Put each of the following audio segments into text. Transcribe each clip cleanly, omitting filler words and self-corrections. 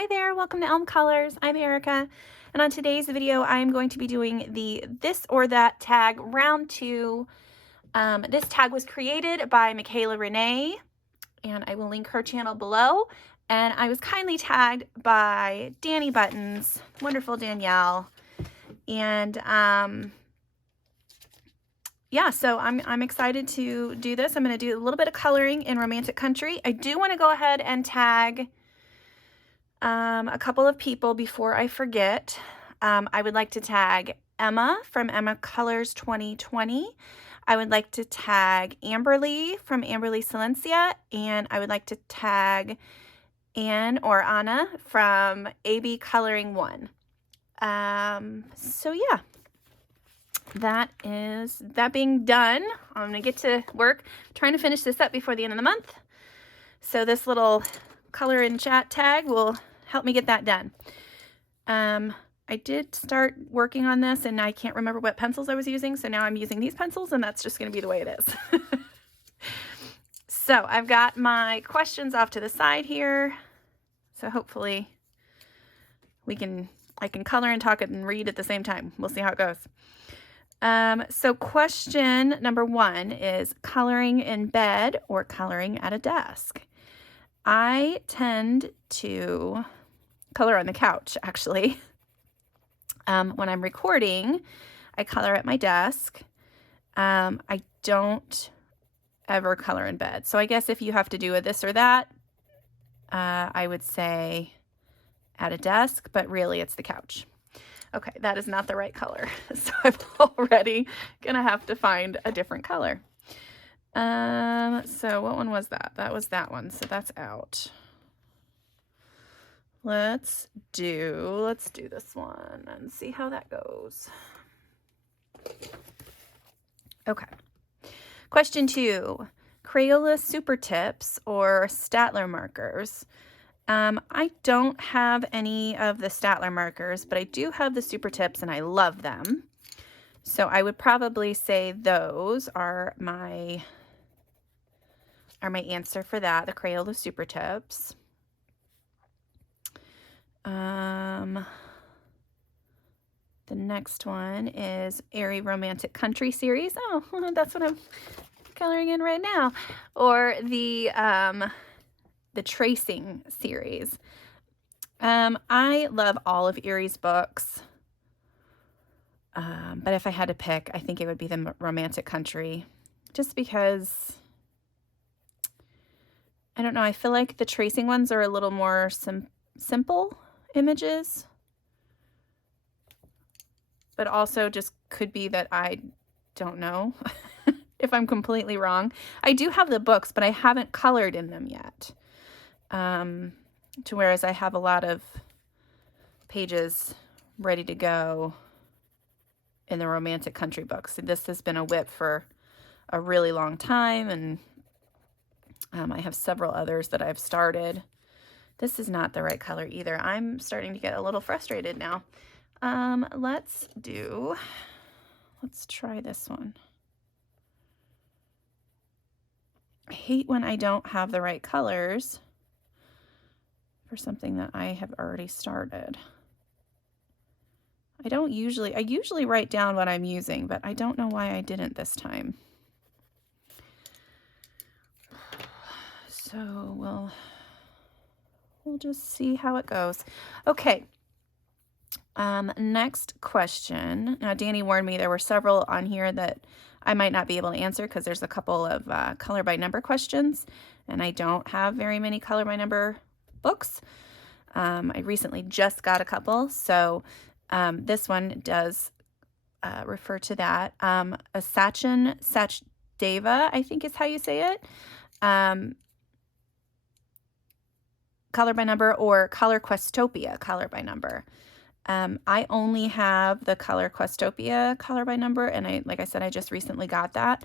Hi there, welcome to Elm Colors. I'm Erica, and on today's video I'm going to be doing the This or That tag round 2. This tag was created by Michaela Renee, and I will link her channel below. And I was kindly tagged by DaniButtons, wonderful Danielle. And yeah, so I'm excited to do this. I'm going to do a little bit of coloring in Romantic Country. I do want to go ahead and tag a couple of people before I forget. I would like to tag Emma from Emma Colors 2020. I would like to tag Amberle from Amberlesilencia, and I would like to tag Anna from AB Coloring 1. So yeah, that being done, I'm gonna get to work trying to finish this up before the end of the month. So this little color in chat tag will help me get that done. I did start working on this and I can't remember what pencils I was using, so now I'm using these pencils and that's just going to be the way it is. So I've got my questions off to the side here, so hopefully I can color and talk and read at the same time. We'll see how it goes. So question number 1 is coloring in bed or coloring at a desk. I tend to color on the couch, actually. When I'm recording, I color at my desk. I don't ever color in bed. So I guess if you have to do a this or that, I would say at a desk, but really it's the couch. Okay, that is not the right color. So I'm already gonna have to find a different color. So what one was that? That was that one, so that's out. Let's do this one and see how that goes. Okay. Question 2, Crayola Super Tips or Staedtler markers. I don't have any of the Staedtler markers, but I do have the Super Tips and I love them. So I would probably say those are my answer for that, the Crayola Super Tips. The next one is Airy Romantic Country series. Oh, that's what I'm coloring in right now. Or the Tracing series. I love all of Erie's books. But if I had to pick, I think it would be the Romantic Country. Just because, I don't know, I feel like the Tracing ones are a little more simple images. But also just could be that I don't know if I'm completely wrong. I do have the books, but I haven't colored in them yet. Whereas I have a lot of pages ready to go in the Romantic Country books. This has been a whip for a really long time, and I have several others that I've started. This is not the right color either. I'm starting to get a little frustrated now. Let's try this one. I hate when I don't have the right colors for something that I have already started. I usually write down what I'm using, but I don't know why I didn't this time. So we'll just see how it goes. Okay. Next question. Now, Danny warned me there were several on here that I might not be able to answer because there's a couple of color by number questions, and I don't have very many color by number books. I recently just got a couple, so this one does refer to that. A Sachdeva, I think is how you say it. Color by number, or Color Questopia color by number. I only have the Color Questopia color by number, and like I said, I just recently got that.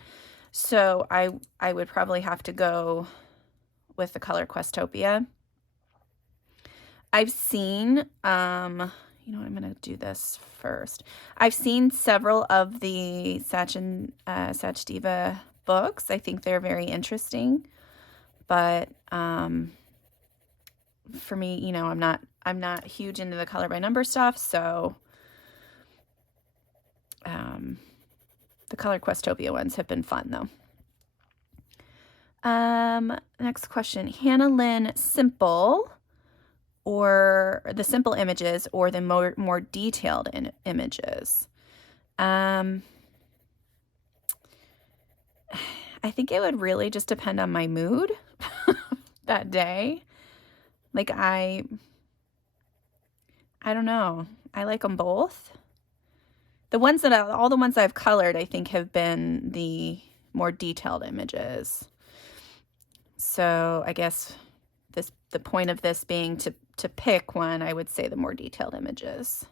So I would probably have to go with the Color Questopia. I've seen, you know, I'm going to do this first. I've seen several of the Sachdeva books. I think they're very interesting, but for me, you know, I'm not not huge into the color by number stuff, so the Color Questopia ones have been fun though. Next question, Hannah Lynn, simple or the simple images or the more detailed images? I think it would really just depend on my mood that day. Like I don't know. I like them both. The ones that all the ones I've colored, I think, have been the more detailed images. So I guess the point of this being to pick one, I would say the more detailed images.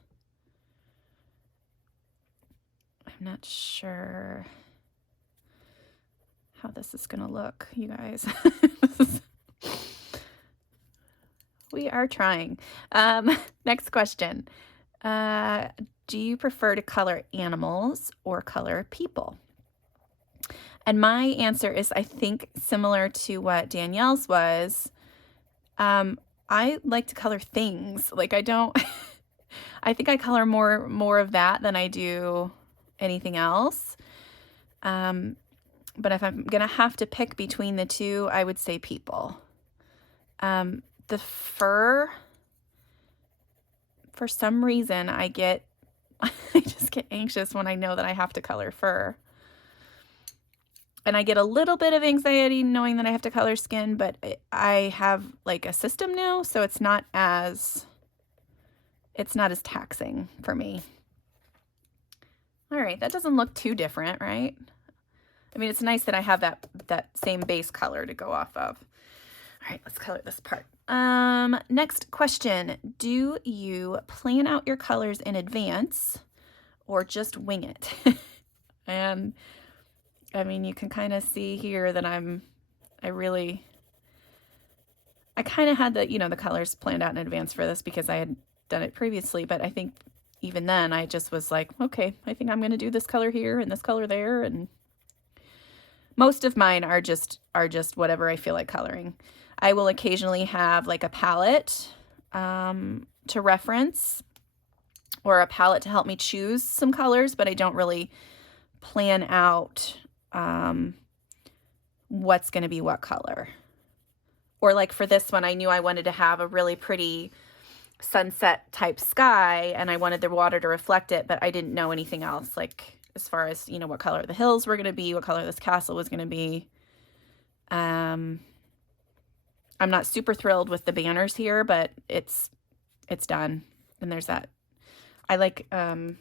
I'm not sure how this is gonna look, you guys. We are trying. Next question. Do you prefer to color animals or color people? And my answer is, I think, similar to what Danielle's was. I like to color things. Like I don't, I think I color more of that than I do anything else. But if I'm gonna have to pick between the two, I would say people. The fur, for some reason, I just get anxious when I know that I have to color fur. And I get a little bit of anxiety knowing that I have to color skin, but I have like a system now, so it's not as taxing for me. All right, that doesn't look too different, right? I mean, it's nice that I have that same base color to go off of. All right, let's color this part. Next question. Do you plan out your colors in advance or just wing it? And I mean, you can kind of see here that I kind of had the colors planned out in advance for this because I had done it previously, but I think even then I just was like, okay, I think I'm going to do this color here and this color there. And most of mine are just whatever I feel like coloring. I will occasionally have like a palette to reference or a palette to help me choose some colors, but I don't really plan out what's going to be what color. Or like for this one, I knew I wanted to have a really pretty sunset type sky and I wanted the water to reflect it, but I didn't know anything else, like as far as, what color the hills were going to be, what color this castle was going to be. I'm not super thrilled with the banners here, but it's done. And there's that. I like, I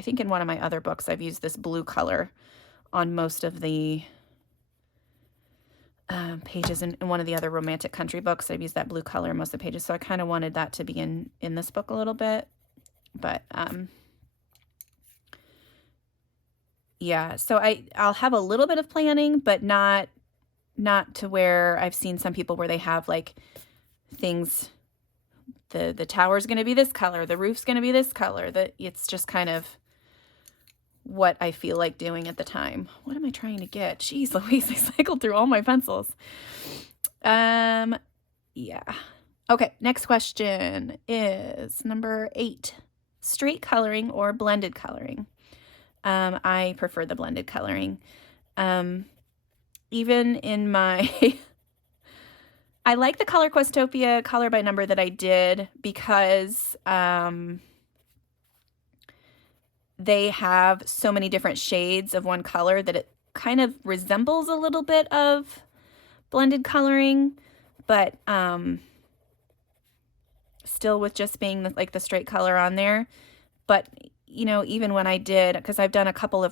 think in one of my other books, I've used this blue color on most of the pages. In one of the other romantic country books, I've used that blue color in most of the pages. So I kind of wanted that to be in this book a little bit. But yeah, so I'll have a little bit of planning, but not to where I've seen some people where they have like things, the tower's going to be this color, the roof's going to be this color, that it's just kind of what I feel like doing at the time. What am I trying to get? Jeez Louise, I cycled through all my pencils. Yeah. Okay, next question is number 8. Straight coloring or blended coloring? I prefer the blended coloring. Even in my I like the Color Questopia color by number that I did because they have so many different shades of one color that it kind of resembles a little bit of blended coloring, but still with just being the straight color on there. But even when I did, because I've done a couple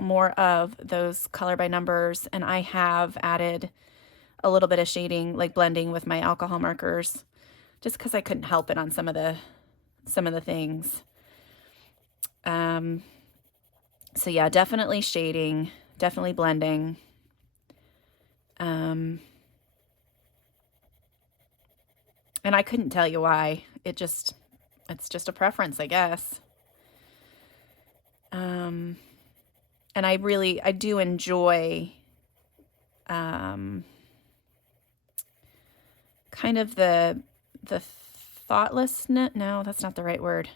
more of those color by numbers, and I have added a little bit of shading, like blending with my alcohol markers, just because I couldn't help it on some of the things. So yeah, definitely shading, definitely blending. And I couldn't tell you why. It's just a preference, I guess. And I do enjoy kind of the thoughtlessness. No, that's not the right word.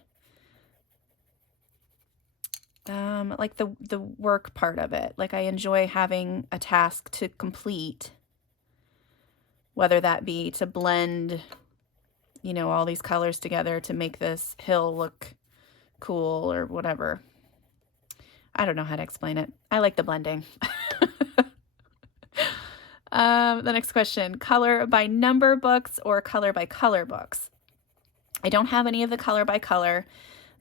Like the work part of it. Like I enjoy having a task to complete, whether that be to blend, you know, all these colors together to make this hill look cool or whatever. I don't know how to explain it. I like the blending. The next question, color by number books or color by color books? I don't have any of the color by color,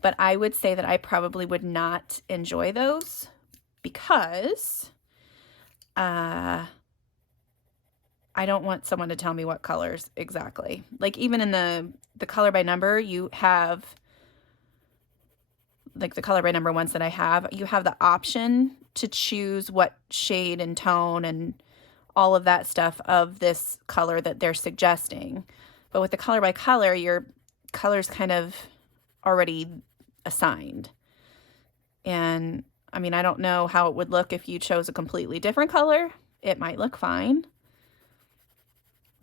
but I would say that I probably would not enjoy those because I don't want someone to tell me what colors exactly. Like even in the color by number, you have, like the color by number ones that I have, you have the option to choose what shade and tone and all of that stuff of this color that they're suggesting. But with the color by color, your color's kind of already assigned. And I mean, I don't know how it would look if you chose a completely different color. It might look fine,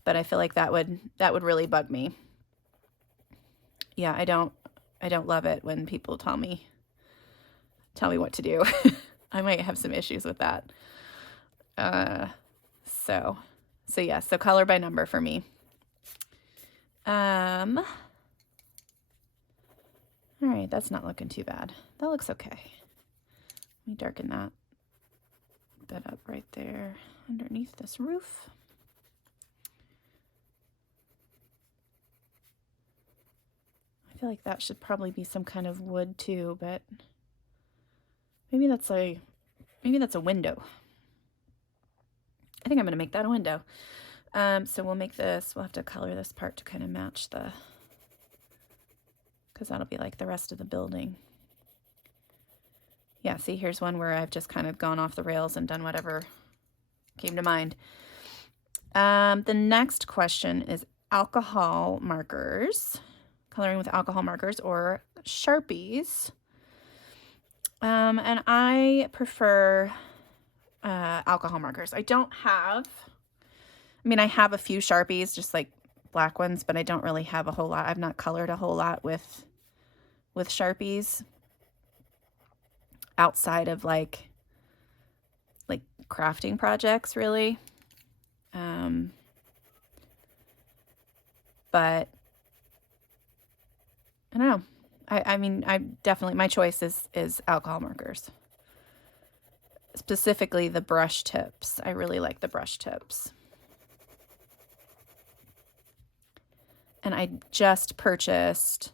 but I feel like that would really bug me. Yeah, I don't love it when people tell me what to do. I might have some issues with that. So yeah, so color by number for me. All right, that's not looking too bad. That looks okay. Let me darken that bit up right there underneath this roof. I feel like that should probably be some kind of wood too, but maybe that's a window. I think I'm going to make that a window. So we'll have to color this part to kind of match because that'll be like the rest of the building. Yeah, see, here's one where I've just kind of gone off the rails and done whatever came to mind. The next question is alcohol markers, coloring with alcohol markers or Sharpies. And I prefer alcohol markers. I have a few Sharpies, just like black ones, but I don't really have a whole lot. I've not colored a whole lot with Sharpies outside of like crafting projects, really. But I don't know. I mean, I definitely, my choice is alcohol markers. Specifically the brush tips. I really like the brush tips. And I just purchased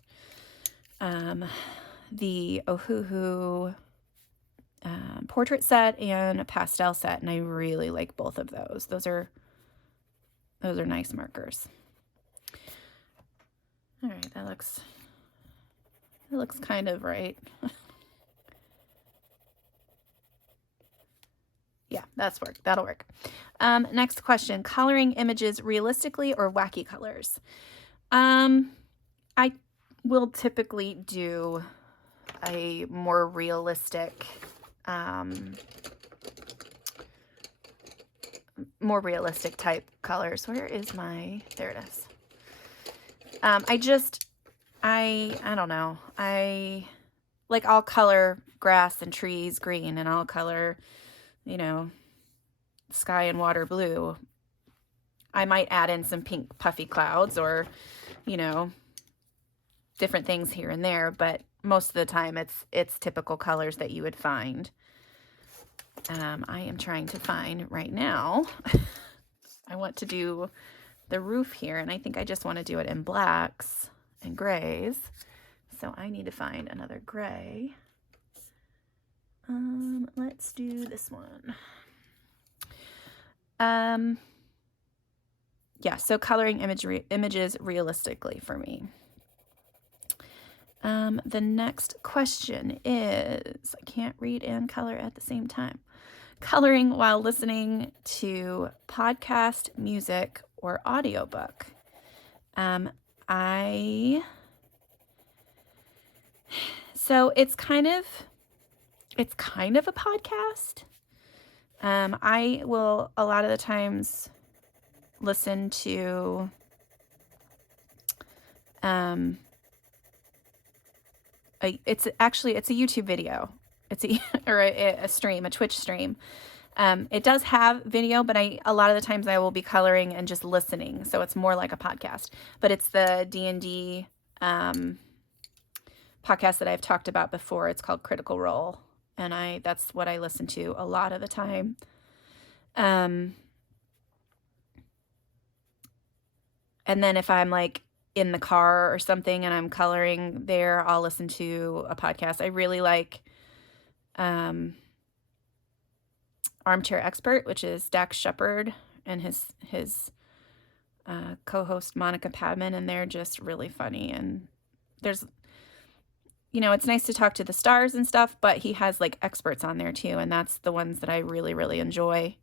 the Ohuhu portrait set and a pastel set, and I really like both of those. Those are nice markers. All right, that looks kind of right. Yeah, that'll work. Next question, coloring images realistically or wacky colors? I will typically do a more realistic type colors. Where is there it is. I don't know. I'll color grass and trees green, and I'll color, sky and water blue. I might add in some pink puffy clouds or, different things here and there, but most of the time it's typical colors that you would find. I am trying to find right now. I want to do the roof here, and I think I just want to do it in blacks and grays. So I need to find another gray. Let's do this one. Yeah, so coloring images realistically for me. The next question is, I can't read and color at the same time. Coloring while listening to podcast, music, or audiobook. So it's kind of a podcast. I will a lot of the times listen to It's a YouTube video. It's a stream, a Twitch stream. It does have video, but a lot of the times I will be coloring and just listening. So it's more like a podcast, but it's the D&D, podcast that I've talked about before. It's called Critical Role. And that's what I listen to a lot of the time. And then if I'm like in the car or something and I'm coloring there, I'll listen to a podcast. I really like, Armchair Expert, which is Dax Shepard and his co-host Monica Padman, and they're just really funny. And there's, it's nice to talk to the stars and stuff, but he has like experts on there too, and that's the ones that I really, really enjoy.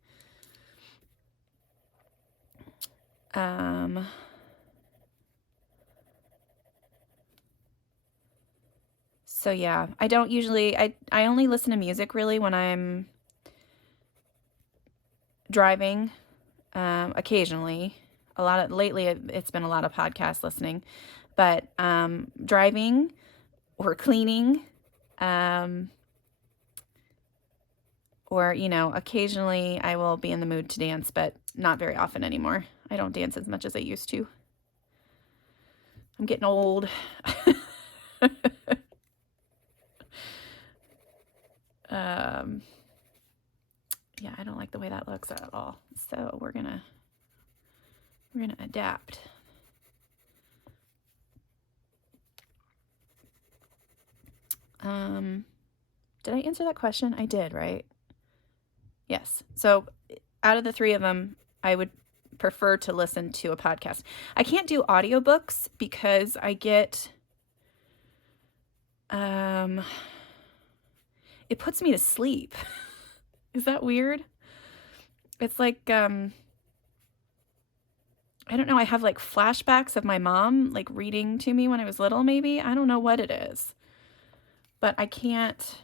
So yeah, I don't usually, I only listen to music really when I'm driving, occasionally. Lately it's been a lot of podcast listening, but driving or cleaning, or occasionally I will be in the mood to dance, but not very often anymore. I don't dance as much as I used to. I'm getting old. Yeah, I don't like the way that looks at all. So we're gonna adapt. Did I answer that question? I did, right? Yes. So out of the three of them, I would prefer to listen to a podcast. I can't do audiobooks because I get, it puts me to sleep. Is that weird? It's like, I don't know. I have like flashbacks of my mom like reading to me when I was little, maybe. I don't know what it is, but I can't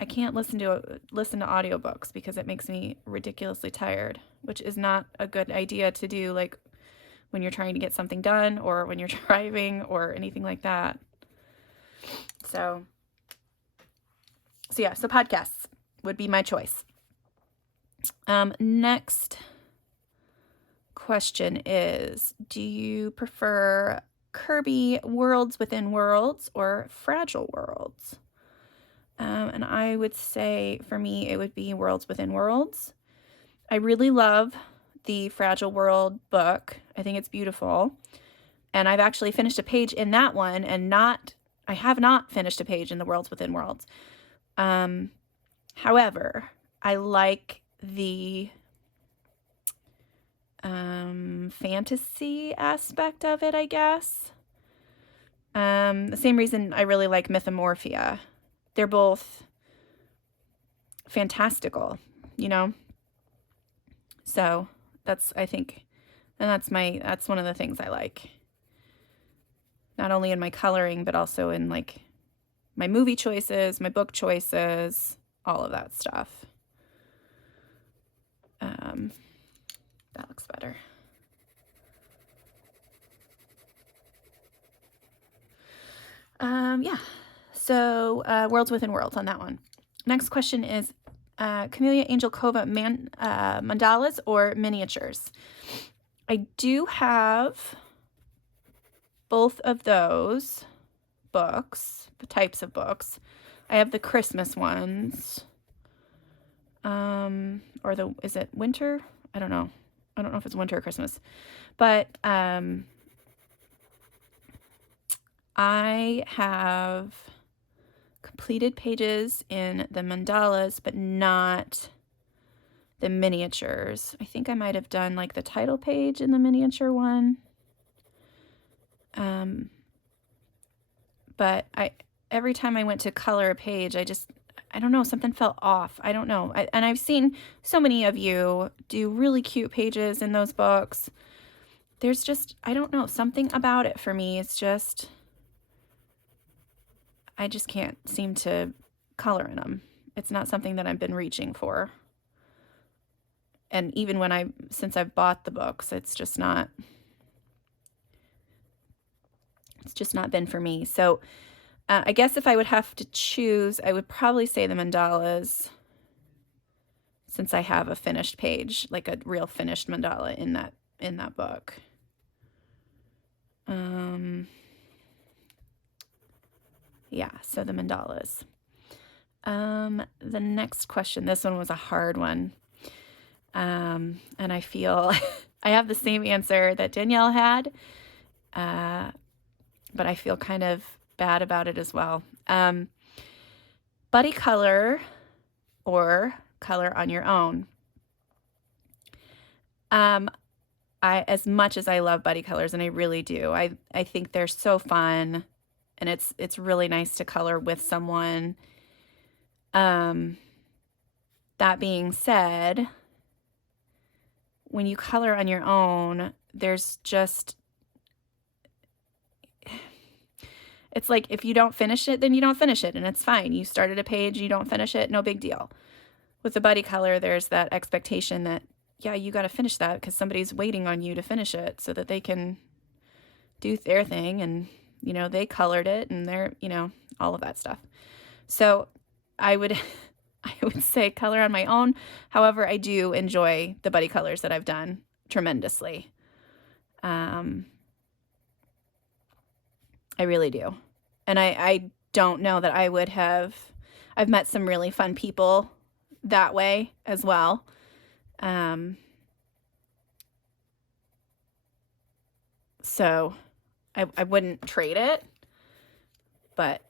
listen to audiobooks because it makes me ridiculously tired, which is not a good idea to do like when you're trying to get something done or when you're driving or anything like that. So yeah, so podcasts would be my choice. Next question is, do you prefer Kirby Worlds Within Worlds or Fragile Worlds? And I would say for me, it would be Worlds Within Worlds. I really love the Fragile World book. I think it's beautiful. And I've actually finished a page in that one and I have not finished a page in the Worlds Within Worlds. However, I like the fantasy aspect of it, I guess. The same reason I really like Mythomorphia. They're both fantastical, So that's one of the things I like. Not only in my coloring, but also in like my movie choices, my book choices, all of that stuff. That looks better. Yeah. So, Worlds Within Worlds on that one. Next question is, Camellia Angel Cova mandalas or miniatures? I do have both of those books, the types of books. I have the Christmas ones. Is it winter? I don't know. I don't know if it's winter or Christmas. But I have completed pages in the mandalas, but not the miniatures. I think I might have done like the title page in the miniature one. But every time I went to color a page, I don't know, something felt off. I don't know. And I've seen so many of you do really cute pages in those books. There's just, I don't know, something about it for me. It's just, I just can't seem to color in them. It's not something that I've been reaching for. And even since I've bought the books, it's just not, It's just not been for me. So I guess if I would have to choose, I would probably say the mandalas, since I have a finished page, like a real finished mandala in that book. Yeah, so the mandalas. The next question, this one was a hard one. And I feel I have the same answer that Danielle had, but I feel kind of bad about it as well. Buddy color or color on your own. As much as I love buddy colors, and I really do, I think they're so fun, and it's really nice to color with someone. That being said, when you color on your own, there's just, it's like if you don't finish it, then you don't finish it, and it's fine. You started a page, you don't finish it, no big deal. With the buddy color, there's that expectation that, yeah, you got to finish that because somebody's waiting on you to finish it so that they can do their thing, and, you know, they colored it, and they're, you know, all of that stuff. So I would say color on my own. However, I do enjoy the buddy colors that I've done tremendously. I really do. And I don't know that I would have, I've met some really fun people that way as well. So I wouldn't trade it, but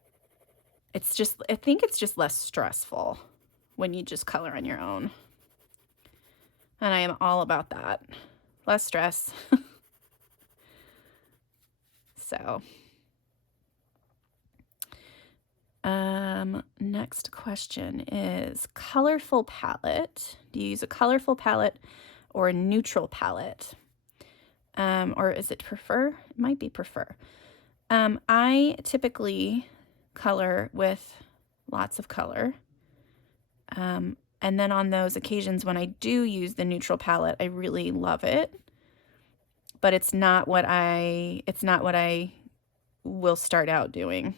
it's just, I think it's just less stressful when you just color on your own. And I am all about that. Less stress. So, next question is colorful palette. Do you use a colorful palette or a neutral palette? Or is it prefer? It might be prefer. I typically color with lots of color. And then on those occasions when I do use the neutral palette, I really love it. But it's not what I will start out doing.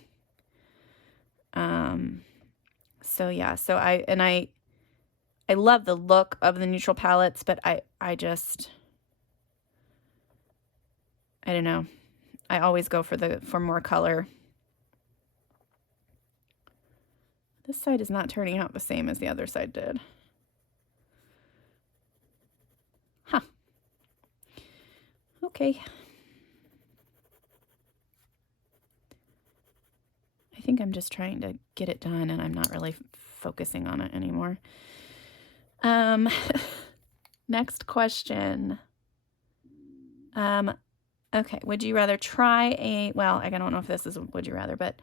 So yeah, so I love the look of the neutral palettes, but I don't know. I always go for more color. This side is not turning out the same as the other side did. Huh. Okay. I think I'm just trying to get it done, and I'm not really focusing on it anymore. Next question. Okay, would you rather try well, I don't know if this is a would you rather, but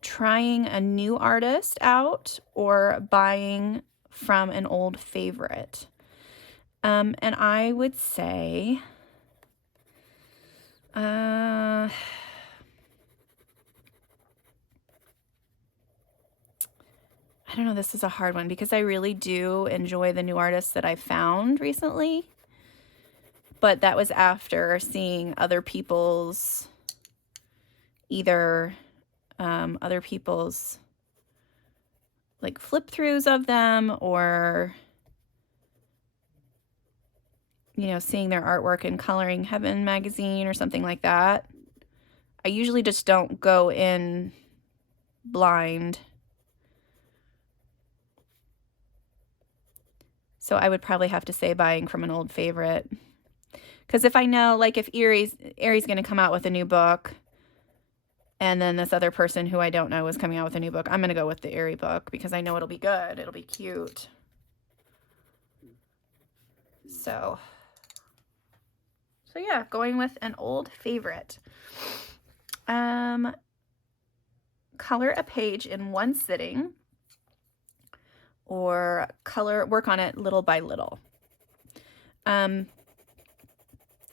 trying a new artist out or buying from an old favorite? And I would say, I don't know, this is a hard one because I really do enjoy the new artists that I've found recently. But that was after seeing other people's, like flip throughs of them, or, you know, seeing their artwork in Coloring Heaven magazine or something like that. I usually just don't go in blind. So I would probably have to say buying from an old favorite. Because if I know, like if Erie's going to come out with a new book, and then this other person who I don't know is coming out with a new book, I'm going to go with the Erie book because I know it'll be good. It'll be cute. So yeah, going with an old favorite. Color a page in one sitting, or work on it little by little.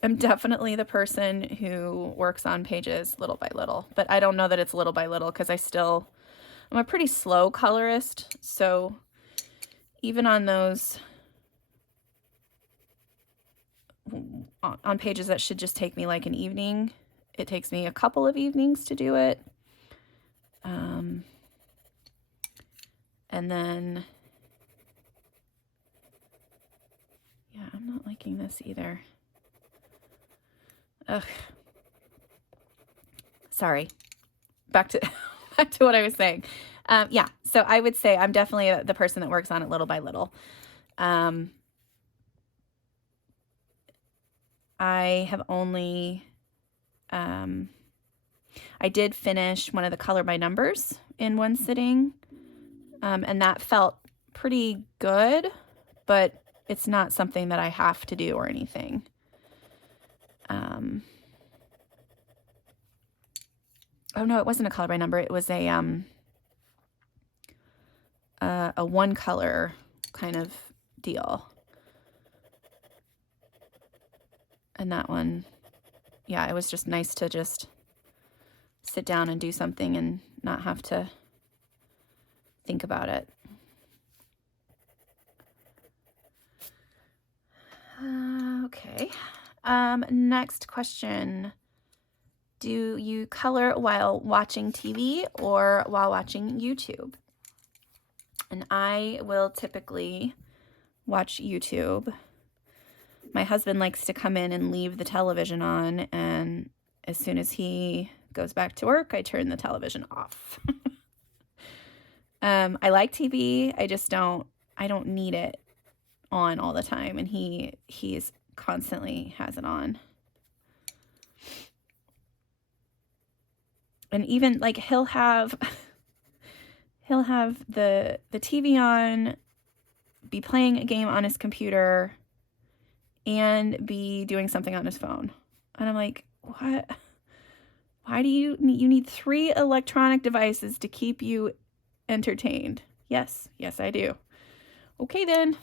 I'm definitely the person who works on pages little by little, but I don't know that it's little by little because I'm a pretty slow colorist. So even on those, on pages that should just take me like an evening, it takes me a couple of evenings to do it. And then, yeah, I'm not liking this either. Ugh. Sorry. Back to what I was saying. Yeah, so I would say I'm definitely the person that works on it little by little. I have only, I did finish one of the color by numbers in one sitting, and that felt pretty good, but it's not something that I have to do or anything. Oh no, it wasn't a color by number. It was a one color kind of deal. And that one, yeah, it was just nice to just sit down and do something and not have to think about it. Okay. Next question. Do you color while watching TV or while watching YouTube? And I will typically watch YouTube. My husband likes to come in and leave the television on, and as soon as he goes back to work, I turn the television off. I like TV. I don't need it on all the time, and he's constantly has it on. And even like he'll have the TV on, be playing a game on his computer, and be doing something on his phone. And I'm like, what? Why do you need 3 electronic devices to keep you entertained? Yes, I do. Okay then.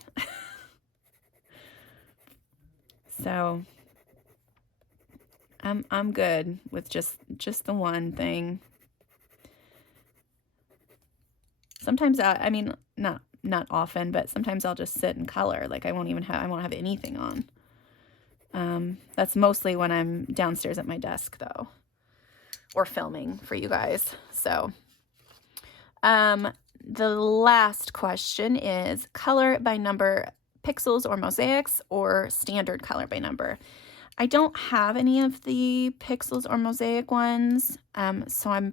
So I'm good with just the one thing. Sometimes I mean not often, but sometimes I'll just sit and color. Like I won't have anything on. That's mostly when I'm downstairs at my desk though, or filming for you guys. So the last question is color by number pixels or mosaics or standard color by number. I don't have any of the pixels or mosaic ones, so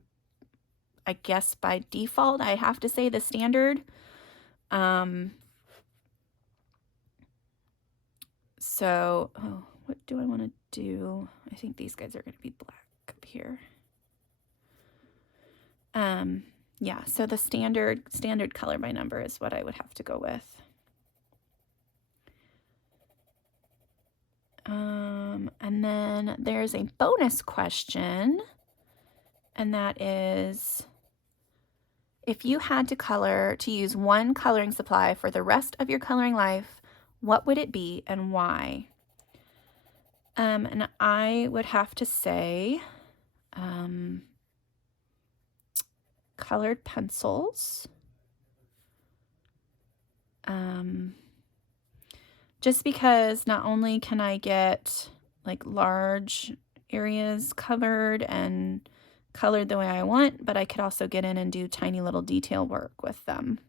I guess by default I have to say the standard. So, what do I want to do? I think these guys are going to be black up here. Yeah, so the standard color by number is what I would have to go with. And then there's a bonus question, and that is, if you had to use one coloring supply for the rest of your coloring life, what would it be and why? And I would have to say, colored pencils. Just because not only can I get like large areas covered and colored the way I want, but I could also get in and do tiny little detail work with them.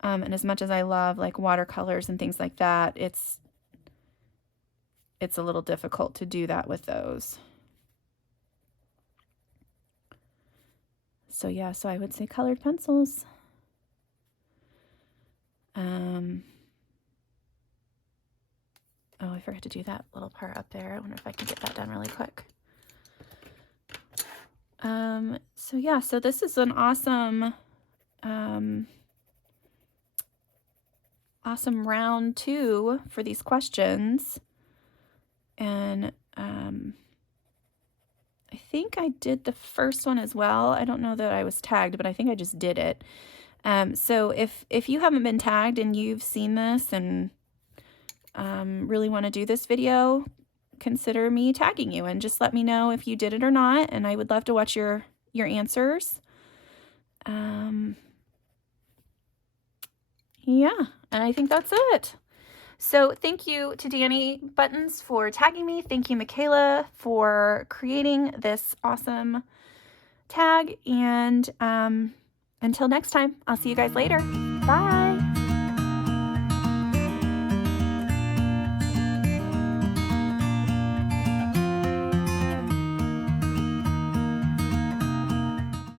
And as much as I love like watercolors and things like that, it's a little difficult to do that with those. So yeah, so I would say colored pencils. Oh, I forgot to do that little part up there. I wonder if I can get that done really quick. So yeah, so this is an awesome, awesome round 2 for these questions. And I think I did the first one as well. I don't know that I was tagged, but I think I just did it. So if you haven't been tagged and you've seen this and really want to do this video, consider me tagging you and just let me know if you did it or not, and I would love to watch your answers. Yeah, and I think that's it. So thank you to DaniButtons for tagging me. Thank you, Michaela, for creating this awesome tag. And until next time, I'll see you guys later. Bye.